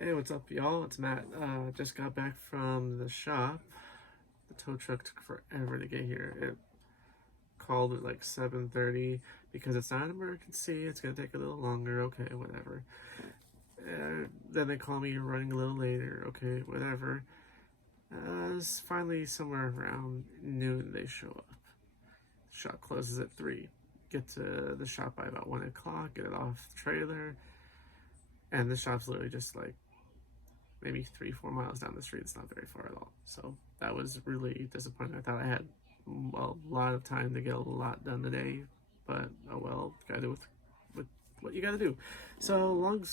Hey, what's up, y'all? It's Matt. Just got back from the shop. The tow truck took forever to get here. It called at like 7:30 because it's not an emergency. It's gonna take a little longer. Okay, whatever. Then they call me. You're running a little later. Okay, whatever. It's finally somewhere around noon they show up. The shop closes at 3. Get to the shop by about 1 o'clock. Get it off the trailer, and the shop's literally just like maybe 3-4 miles down the street. It's not very far at all. So that was really disappointing. I thought I had a lot of time to get a lot done today, but oh well, gotta do with what you gotta do. So long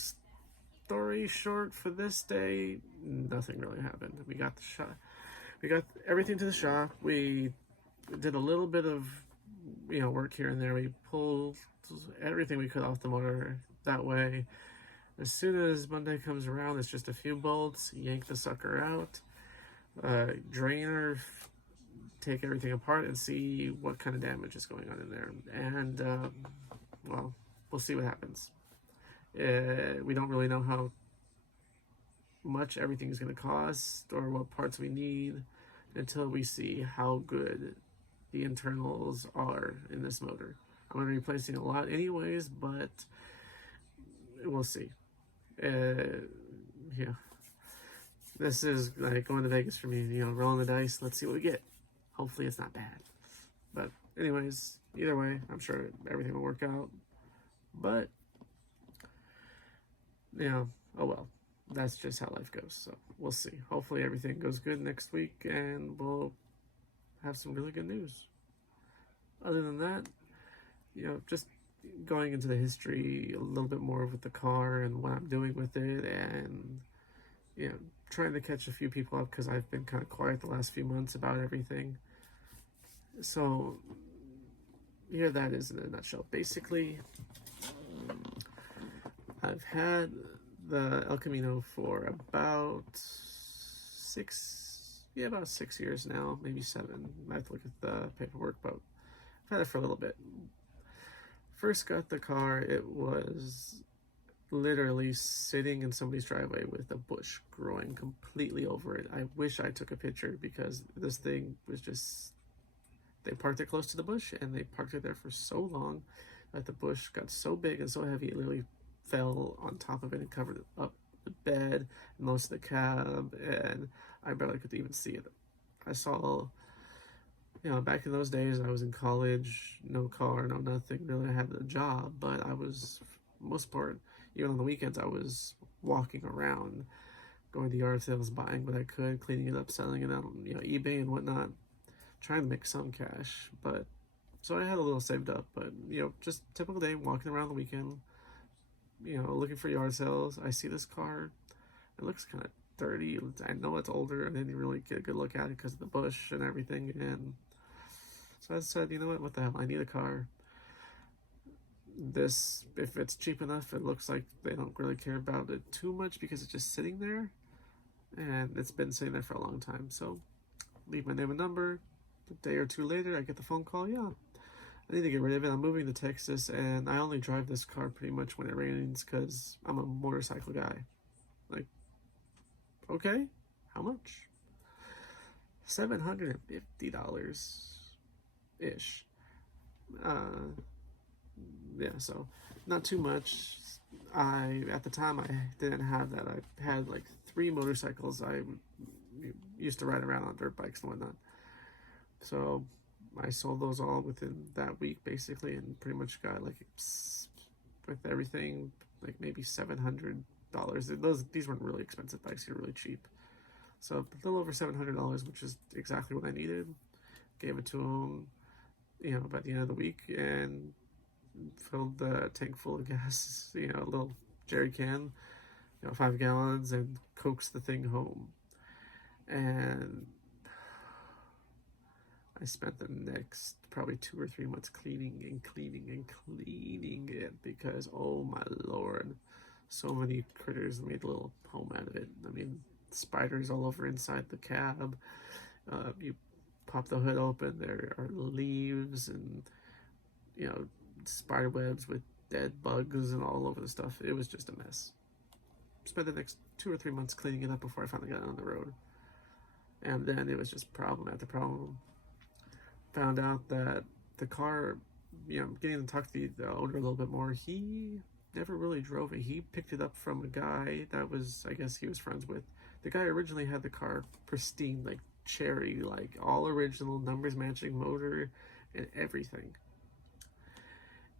story short, for this day, nothing really happened. We got the shop, we got everything to the shop. We did a little bit of work here and there. We pulled everything we could off the motor that way. As soon as Monday comes around, it's just a few bolts, yank the sucker out, drainer, take everything apart and see what kind of damage is going on in there. And, well, we'll see what happens. We don't really know how much everything is going to cost or what parts we need until we see how good the internals are in this motor. I'm going to be replacing a lot anyways, but we'll see. Yeah, this is like going to Vegas for me, rolling the dice. Let's see what we get. Hopefully it's not bad, but anyways, either way, I'm sure everything will work out. But oh well, that's just how life goes. So we'll see. Hopefully everything goes good next week and we'll have some really good news. Other than that, just going into the history a little bit more with the car and what I'm doing with it, and trying to catch a few people up because I've been kind of quiet the last few months about everything. So here that is in a nutshell. Basically, I've had the ElCamino for about 6 years now, maybe 7. I have to look at the paperwork, but I've had it for a little bit. First got the car, it was literally sitting in somebody's driveway with a bush growing completely over it. I wish I took a picture because this thing was just, they parked it close to the bush and they parked it there for so long that the bush got so big and so heavy it literally fell on top of it and covered up the bed, most of the cab, and I barely could even see it. I saw, back in those days, I was in college, no car, no nothing, really I had a job, but I was, most part, even on the weekends, I was walking around, going to yard sales, buying what I could, cleaning it up, selling it on, eBay and whatnot, trying to make some cash. But so I had a little saved up, but just typical day, walking around the weekend, looking for yard sales. I see this car. It looks kind of dirty. I know it's older. I didn't really get a good look at it because of the bush and everything. And so I said, you know what the hell? I need a car. This, if it's cheap enough, it looks like they don't really care about it too much because it's just sitting there. And it's been sitting there for a long time. So leave my name and number. A day or two later, I get the phone call. Yeah, I need to get rid of it. I'm moving to Texas, and I only drive this car pretty much when it rains because I'm a motorcycle guy. Like, okay, how much? $750 ish. Yeah, so not too much. At the time I didn't have that. I had like 3 motorcycles. I used to ride around on dirt bikes and whatnot. So I sold those all within that week basically, and pretty much got like, with everything, like maybe $700. These weren't really expensive bikes; they're really cheap. So a little over $700, which is exactly what I needed. Gave it to them, by the end of the week, and filled the tank full of gas, a little jerry can, 5 gallons, and coaxed the thing home. And I spent the next probably 2 or 3 months cleaning it because, oh my lord, so many critters made a little home out of it. I mean, spiders all over inside the cab. You pop the hood open, there are leaves and, spider webs with dead bugs and all over the stuff. It was just a mess. spent the next 2 or 3 months cleaning it up before I finally got it on the road. And then it was just problem after problem. Found out that the car, getting to talk to the owner a little bit more, he never really drove it. He picked it up from a guy that was, I guess he was friends with. The guy originally had the car pristine, like cherry, like all original, numbers matching motor and everything.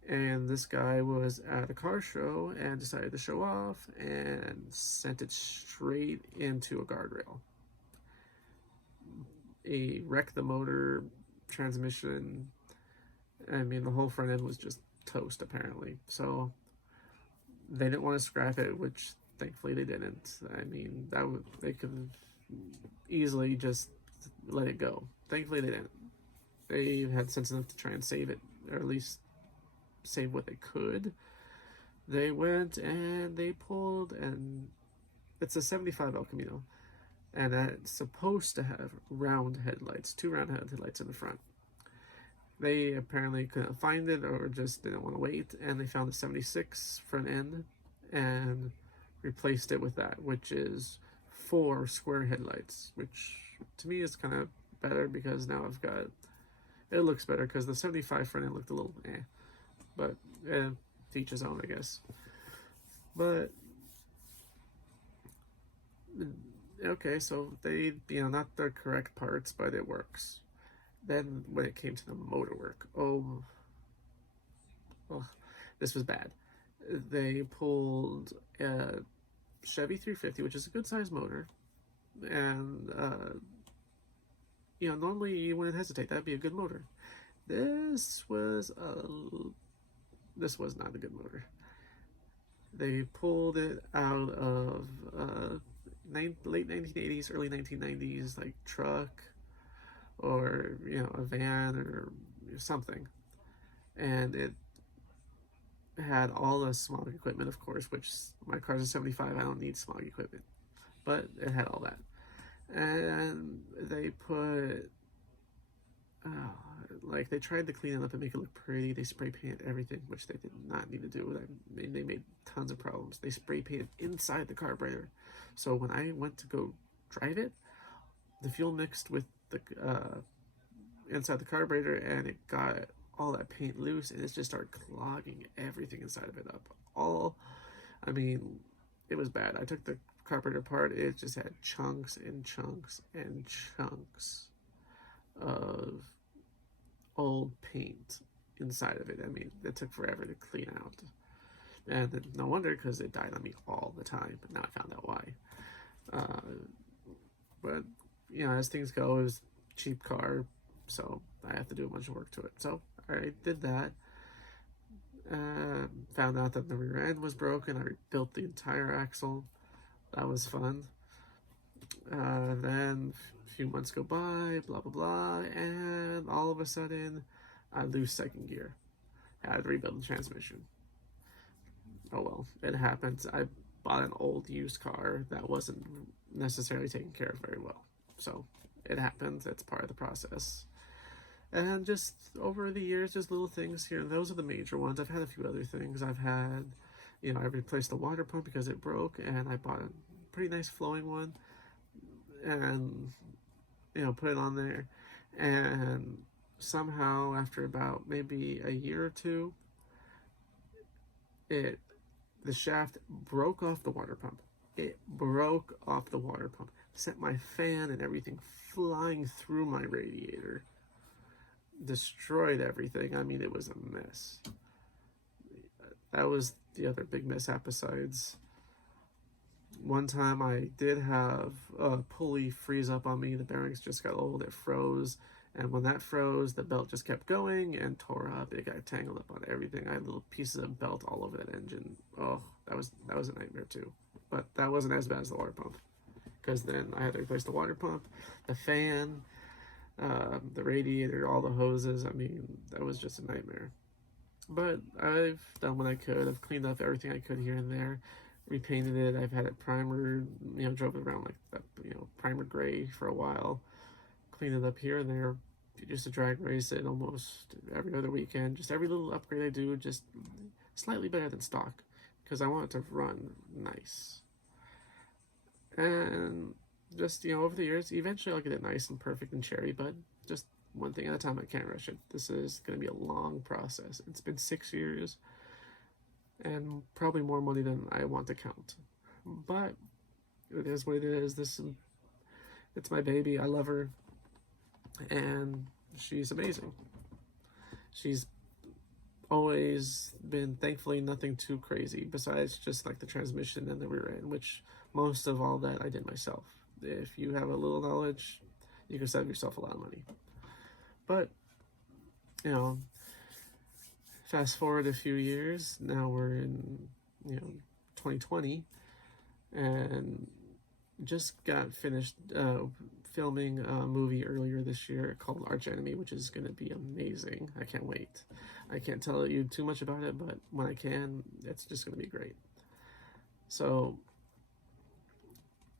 And this guy was at a car show and decided to show off and sent it straight into a guardrail. He wrecked the motor, transmission. I mean, the whole front end was just toast, apparently. So they didn't want to scrap it, which thankfully they didn't. I mean, they could easily just let it go. Thankfully they didn't. They had sense enough to try and save it, or at least save what they could. They went and they pulled, and it's a 75 ElCamino, and that's supposed to have round headlights, 2 round headlights in the front. They apparently couldn't find it or just didn't want to wait, and they found the 76 front end and replaced it with that, which is 4 square headlights, which to me is kind of better because now it looks better, because the 75 front end looked a little but to each his own, I guess. But okay, so they, not the correct parts, but it works. Then when it came to the motor work, this was bad. They pulled a Chevy 350, which is a good sized motor, and normally you wouldn't hesitate. That'd be a good motor. This was not a good motor. They pulled it out of late 1980s, early 1990s, like truck or a van or something, and it had all the smog equipment, of course, which my car's a 75. I don't need smog equipment, but it had all that. And they put they tried to clean it up and make it look pretty. They spray painted everything, which they did not need to do. They made tons of problems. They spray painted inside the carburetor, so when I went to go drive it, the fuel mixed with the inside the carburetor, and it got all that paint loose, and it just started clogging everything inside of it up. It was bad. I took the carburetor apart. It just had chunks and chunks and chunks of old paint inside of it. It took forever to clean out, and no wonder, because it died on me all the time. But now I found out why. But as things go, it was a cheap car, so I have to do a bunch of work to it. So I did that. Found out that the rear end was broken. I rebuilt the entire axle. That was fun. Then a few months go by, blah blah blah, and all of a sudden I lose second gear. I had to rebuild the transmission. Oh well, it happens. I bought an old used car that wasn't necessarily taken care of very well, so it happens. It's part of the process. And just over the years, just little things here. Those are the major ones. I've had a few other things. I've had, I replaced the water pump because it broke, and I bought a pretty nice flowing one, and put it on there. And somehow, after about maybe a year or two, the shaft broke off the water pump. It broke off the water pump. Sent my fan and everything flying through my radiator. Destroyed everything. It was a mess. That was the other big mishap. Besides, one time I did have a pulley freeze up on me. The bearings just got old. It froze, and when that froze, the belt just kept going and tore up. It got tangled up on everything. I had little pieces of belt all over that engine. Oh, that was a nightmare too. But that wasn't as bad as the water pump, because then I had to replace the water pump, the fan, the radiator, all the hoses. That was just a nightmare. But I've done what I could. I've cleaned up everything I could here and there, repainted it. I've had it primered, drove it around like that, primered gray for a while, cleaned it up here and there, just to drag race it almost every other weekend. Just every little upgrade I do, just slightly better than stock, because I want it to run nice. And just, over the years, eventually I'll get it nice and perfect and cherry, but just one thing at a time. I can't rush it. This is going to be a long process. It's been 6 years and probably more money than I want to count. But it is what it is. It's my baby. I love her, and she's amazing. She's always been, thankfully, nothing too crazy besides just like the transmission and the rear end, which most of all that I did myself. If you have a little knowledge, you can save yourself a lot of money. But fast forward a few years, now we're in 2020, and just got finished filming a movie earlier this year called Arch Enemy, which is going to be amazing. I can't wait. I can't tell you too much about it, but when I can, it's just going to be great. So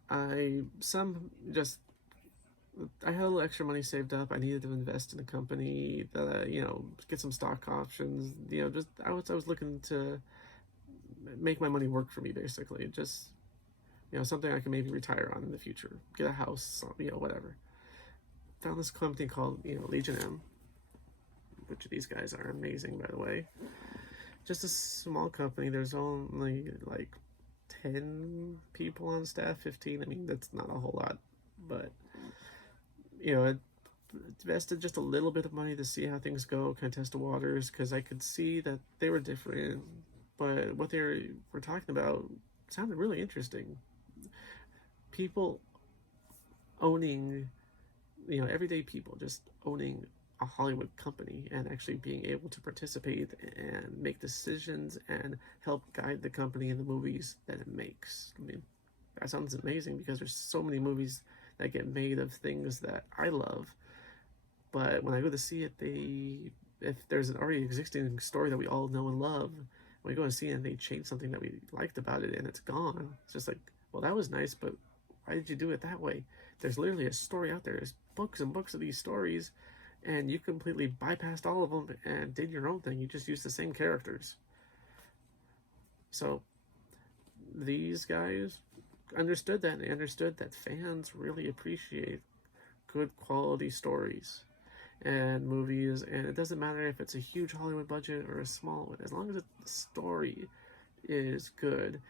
I had a little extra money saved up. I needed to invest in a company that get some stock options. I was looking to make my money work for me, basically. Just something I can maybe retire on in the future, get a house, whatever. Found this company called Legion M, which these guys are amazing, by the way. Just a small company. There's only like 10 people on staff, 15. I mean, that's not a whole lot, but I invested just a little bit of money to see how things go, kind of test the waters, because I could see that they were different, but what they were talking about sounded really interesting. People owning, everyday people just owning a Hollywood company and actually being able to participate and make decisions and help guide the company in the movies that it makes. I mean, that sounds amazing, because there's so many movies that get made of things that I love, but when I go to see it, if there's an already existing story that we all know and love, when we go and see it and they change something that we liked about it and it's gone, it's just like, well, that was nice, but why did you do it that way? There's literally a story out there. There's books and books of these stories, and you completely bypassed all of them and did your own thing. You just used the same characters. So these guys understood that, and they understood that fans really appreciate good quality stories and movies, and it doesn't matter if it's a huge Hollywood budget or a small one, as long as the story is good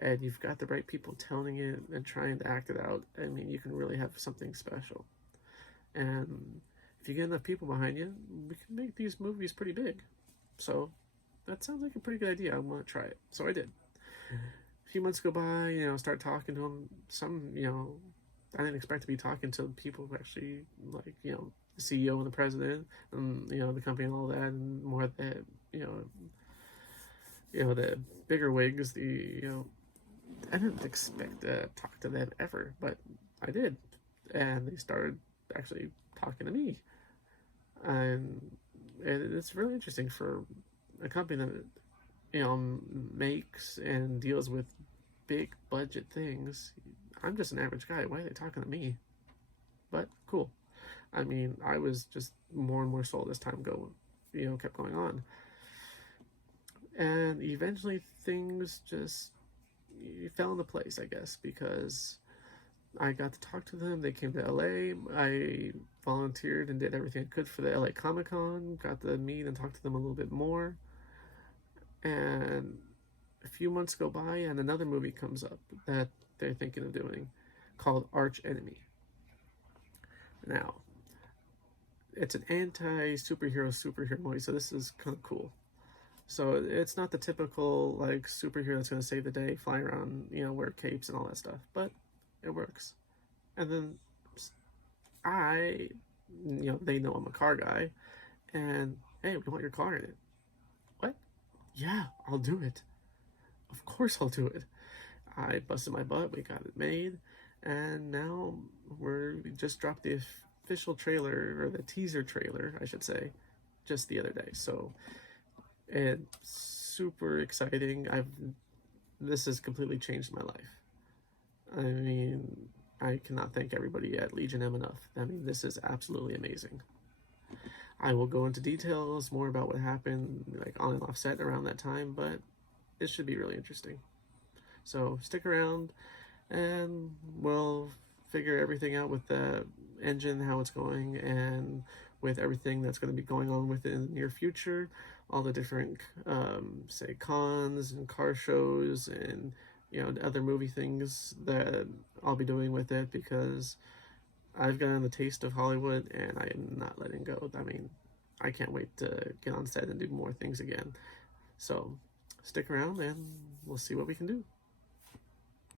and you've got the right people telling it and trying to act it out. I mean, you can really have something special. And if you get enough people behind you, we can make these movies pretty big. So that sounds like a pretty good idea. I want to try it. So I did. A few months go by, start talking to them. I didn't expect to be talking to people who actually, like, the CEO and the president and, the company and all that, and more that, the bigger wigs, I didn't expect to talk to them ever, but I did. And they started actually talking to me. And it's really interesting for a company that, makes and deals with big budget things. I'm just an average guy. Why are they talking to me? But cool. I mean, I was just more and more sold as time kept going on. And eventually things just fell into place, I guess, because I got to talk to them. They came to LA. I volunteered and did everything I could for the LA Comic-Con. Got to meet and talk to them a little bit more. And a few months go by and another movie comes up that they're thinking of doing called Arch Enemy. Now, it's an anti-superhero movie, so this is kind of cool. So it's not the typical like superhero that's going to save the day, fly around, wear capes and all that stuff, but it works. And then they know I'm a car guy, and hey, we want your car in it. What? Yeah, I'll do it. Of course I'll do it. I busted my butt, we got it made, and now we just dropped the official trailer, or the teaser trailer, I should say, just the other day. So it's super exciting. This has completely changed my life. I mean, I cannot thank everybody at Legion M enough. I mean, this is absolutely amazing. I will go into details more about what happened, like on and off set around that time, but it should be really interesting. So stick around. and we'll figure everything out with the engine, how it's going, and with everything that's going to be going on with it in the near future, all the different say cons and car shows and other movie things that I'll be doing with it, because I've gotten the taste of Hollywood and I am not letting go. I mean, I can't wait to get on set and do more things again. So stick around and we'll see what we can do.